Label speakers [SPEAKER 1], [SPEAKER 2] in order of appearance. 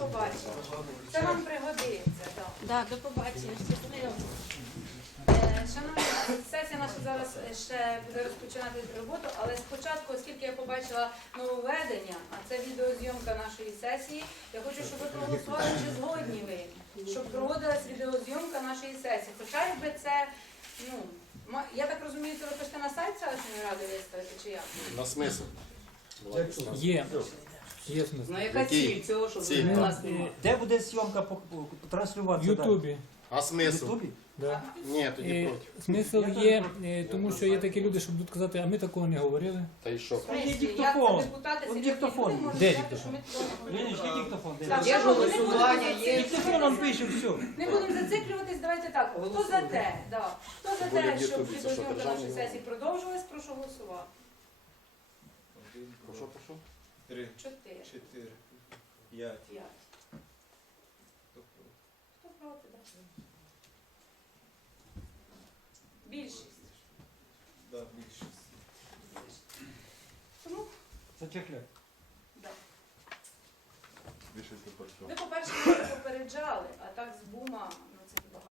[SPEAKER 1] побачення. Це вам пригодиться. Так.
[SPEAKER 2] Да, до побачення. Щасливо.
[SPEAKER 1] Шановні, сесія наша зараз ще буде розпочинати роботу, але спочатку, оскільки я побачила нововведення, а це відеозйомка нашої сесії, я хочу, щоб ви проголосували, чи згодні ви, щоб проводилась відеозйомка нашої сесії. Хоча якби це, я так розумію, це ви хочете на сайт селищної ради виставити, чи як?
[SPEAKER 3] На смисл.
[SPEAKER 4] Є. Є смисл.
[SPEAKER 5] Ну яка ціль цього, щоб
[SPEAKER 3] Ціль,
[SPEAKER 5] у
[SPEAKER 3] так.
[SPEAKER 5] нас немає?
[SPEAKER 6] Де буде зйомка
[SPEAKER 4] В
[SPEAKER 6] транслюватися?
[SPEAKER 4] Ютубі.
[SPEAKER 3] А
[SPEAKER 6] В
[SPEAKER 3] смисл?
[SPEAKER 6] Ютубі?
[SPEAKER 4] Да.
[SPEAKER 3] Ні, тоді проти.
[SPEAKER 4] Смисл є, тому що є такі люди, що будуть казати, а ми такого не говорили.
[SPEAKER 3] Та й що?
[SPEAKER 1] В смислі,
[SPEAKER 6] диктофон.
[SPEAKER 1] як це депутати
[SPEAKER 6] От
[SPEAKER 1] серйозні
[SPEAKER 6] диктофон.
[SPEAKER 1] люди можуть
[SPEAKER 4] Де
[SPEAKER 1] сказати,
[SPEAKER 4] диктофон?
[SPEAKER 1] що ми того не
[SPEAKER 6] Ні,
[SPEAKER 1] говоримо?
[SPEAKER 6] ні, диктофон.
[SPEAKER 1] Так,
[SPEAKER 5] Є
[SPEAKER 1] шановні, не
[SPEAKER 5] голосування,
[SPEAKER 1] будемо
[SPEAKER 5] є.
[SPEAKER 6] Диктофоном пише все.
[SPEAKER 1] Не будемо зациклюватись, давайте так. Хто за те, хто за
[SPEAKER 3] Буде
[SPEAKER 1] те,
[SPEAKER 3] в
[SPEAKER 1] щоб
[SPEAKER 3] Ютубі, це що,
[SPEAKER 1] відеозйомка
[SPEAKER 3] державний
[SPEAKER 1] нашої
[SPEAKER 3] орган?
[SPEAKER 1] сесії продовжилась, прошу голосувати.
[SPEAKER 3] Прошу, прошу.
[SPEAKER 7] 3,
[SPEAKER 1] 4,
[SPEAKER 7] 4, 5.
[SPEAKER 1] 5. Хто проти? Да? Більшість.
[SPEAKER 7] Да, більшість.
[SPEAKER 1] Тому,
[SPEAKER 6] Зачехля.
[SPEAKER 1] да.
[SPEAKER 7] Більшість до
[SPEAKER 1] Ви, по-перше, мене попереджали, а так з бума